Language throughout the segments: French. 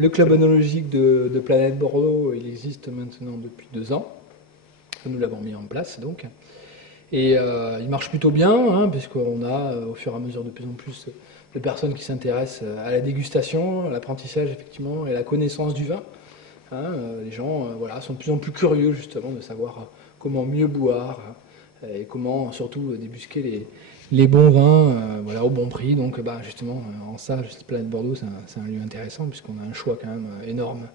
Le club œnologique de Planète Bordeaux, il existe maintenant depuis 2 ans. Nous l'avons mis en place donc. Et il marche plutôt bien, hein, puisqu'on a au fur et à mesure de plus en plus de personnes qui s'intéressent à la dégustation, à l'apprentissage effectivement et à la connaissance du vin. Hein, les gens voilà, sont de plus en plus curieux justement de savoir comment mieux boire et comment surtout débusquer les bons vins voilà, au bon prix. Donc bah, justement, en ça, Planète Bordeaux, c'est un lieu intéressant puisqu'on a un choix quand même énorme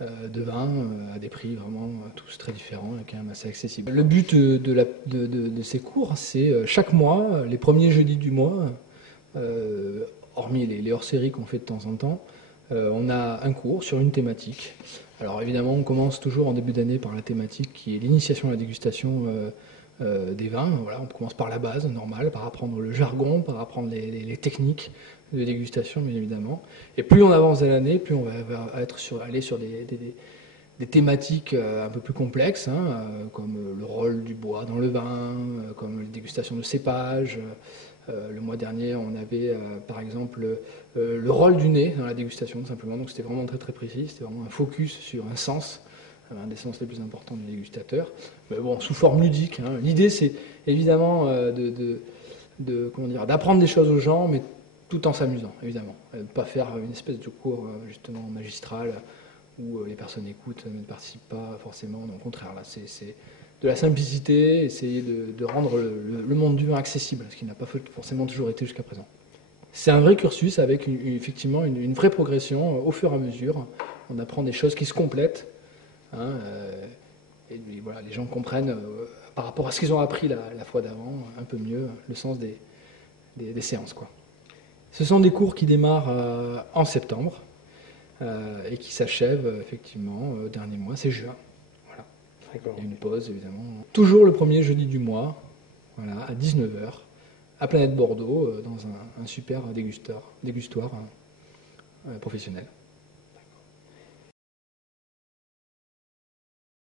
de vins à des prix vraiment tous très différents et quand même assez accessibles. Le but de ces cours, c'est chaque mois, les premiers jeudis du mois, hormis les hors-séries qu'on fait de temps en temps, on a un cours sur une thématique. Alors évidemment, on commence toujours en début d'année par la thématique qui est l'initiation à la dégustation des vins. Voilà, on commence par la base, normale, par apprendre le jargon, par apprendre les techniques de dégustation, bien évidemment. Et plus on avance dans l'année, plus on va aller sur des thématiques un peu plus complexes, hein, comme le rôle du bois dans le vin, comme les dégustations de cépages. Le mois dernier, on avait par exemple le rôle du nez dans la dégustation, tout simplement. Donc c'était vraiment très très précis, c'était vraiment un focus sur un sens, un des sens les plus importants du dégustateur. Mais bon, sous forme ludique. Hein. L'idée, c'est évidemment comment dire, d'apprendre des choses aux gens, mais tout en s'amusant, évidemment. Ne pas faire une espèce de cours justement magistral où les personnes écoutent mais ne participent pas forcément. Non, au contraire, là, c'est de la simplicité, essayer de rendre le monde du vin accessible, ce qui n'a pas forcément toujours été jusqu'à présent. C'est un vrai cursus avec effectivement une vraie progression au fur et à mesure. On apprend des choses qui se complètent. Hein, et voilà, les gens comprennent par rapport à ce qu'ils ont appris la fois d'avant un peu mieux le sens des séances, quoi. Ce sont des cours qui démarrent en septembre et qui s'achèvent effectivement au dernier mois, c'est juin. Voilà. Il y a une pause évidemment. Toujours le premier jeudi du mois, voilà, à 19h, à Planète Bordeaux, dans un super dégustoir professionnel.